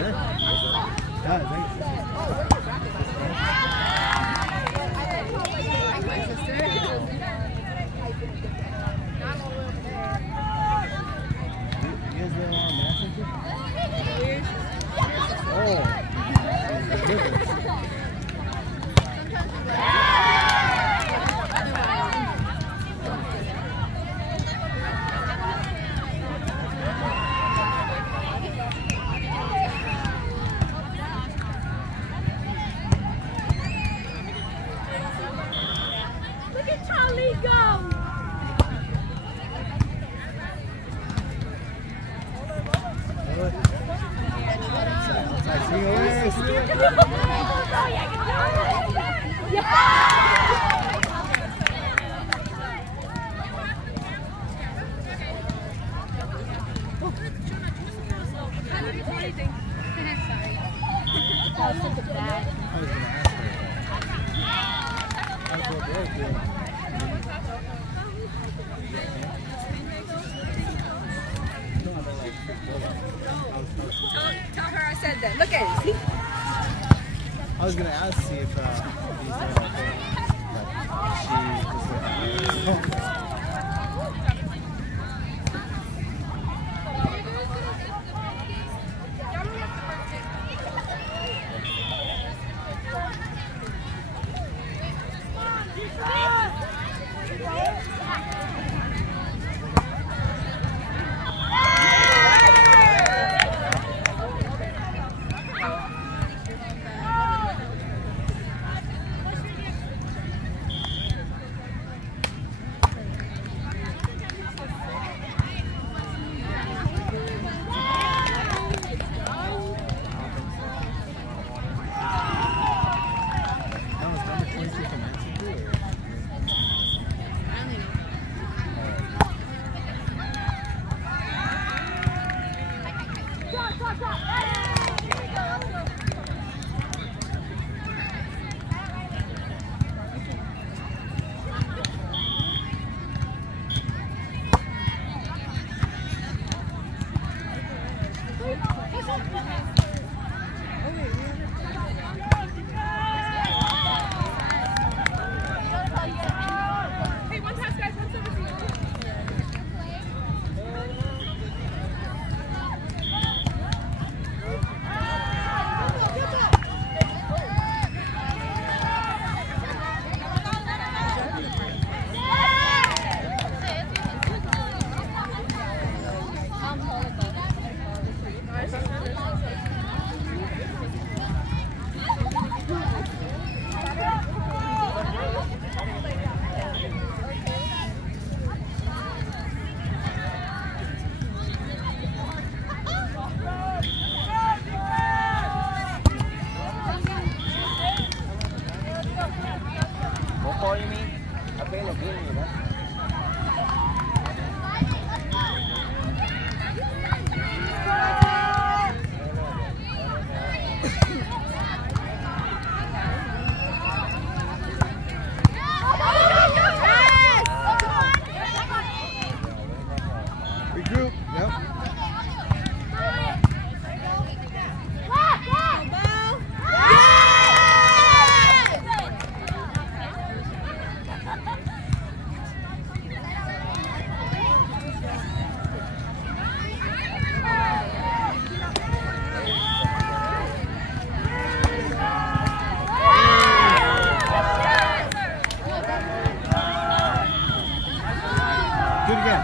Tell her I said that. Look at it. I was gonna ask see if he's doing okay, but she was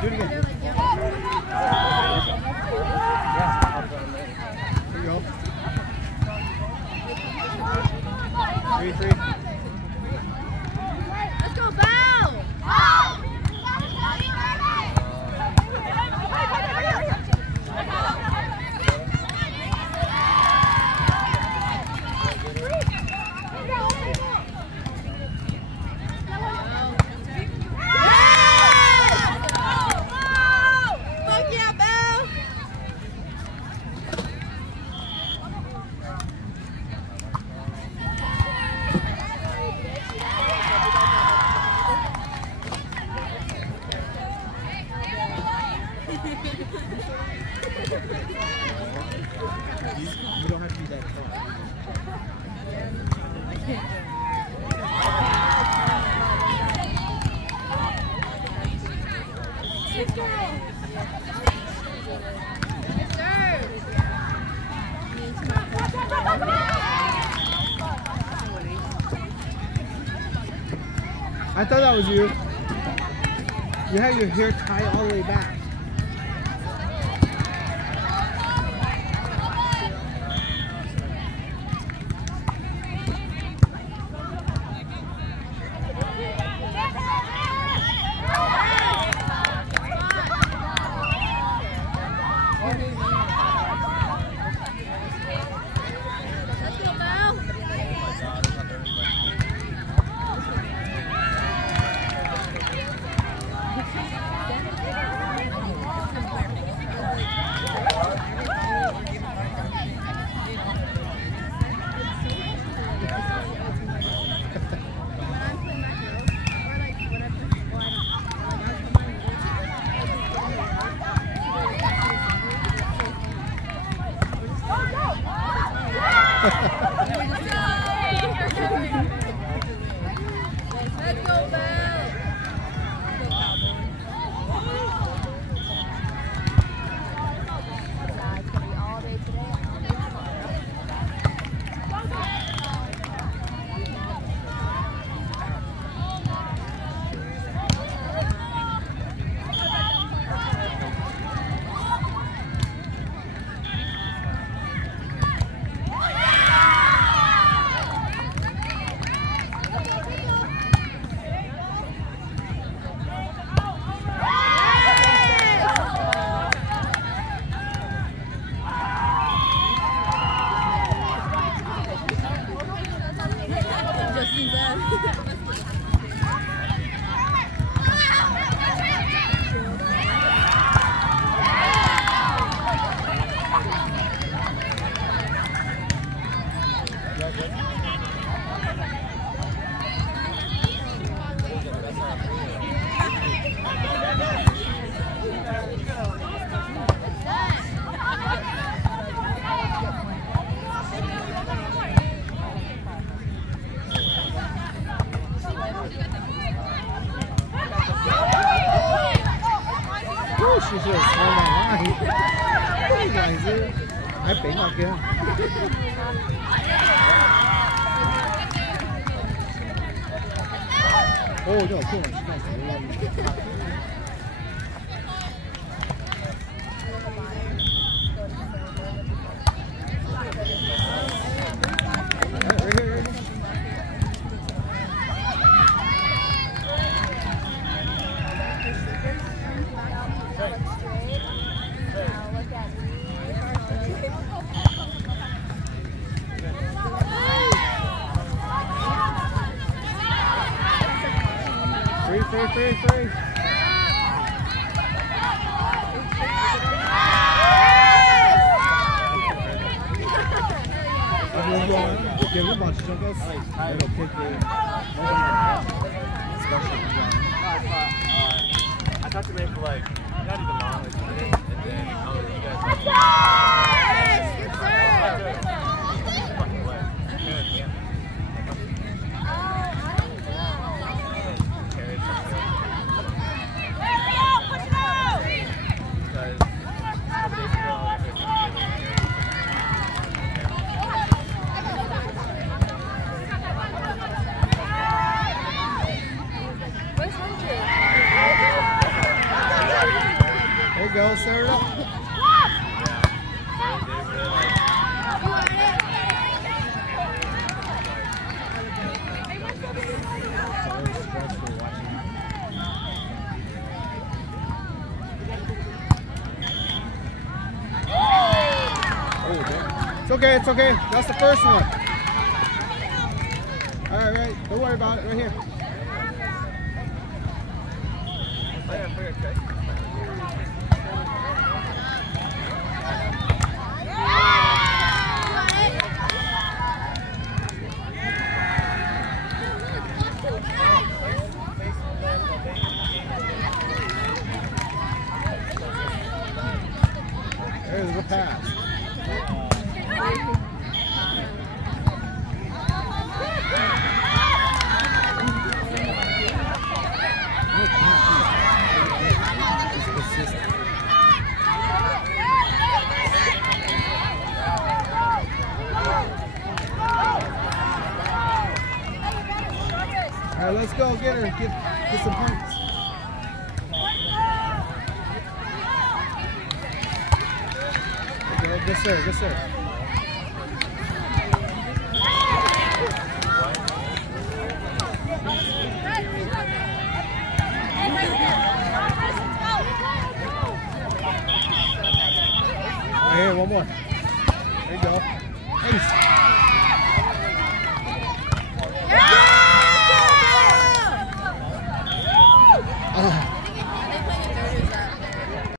Do it again. Here you go. 3-3. Let's go, Bow! I thought that was you. You had your hair tied all the way back. She should have swung that line. What are you guys doing? I think I'll get him. Oh, no, come on. Right here. Free. Give him a bunch of guys. It'll kick you. I talked to Ray for like not even long, like a minute, and then you guys. Yes, good serve. Fucking wet. Yeah. There you go, set it up. It's okay. That's the first one. All right. Don't worry about it. Right here. There's the pass. right, let's go. Get her. Get some points. Okay, good sir. Good sir. Right here, one more. There you go. Ace.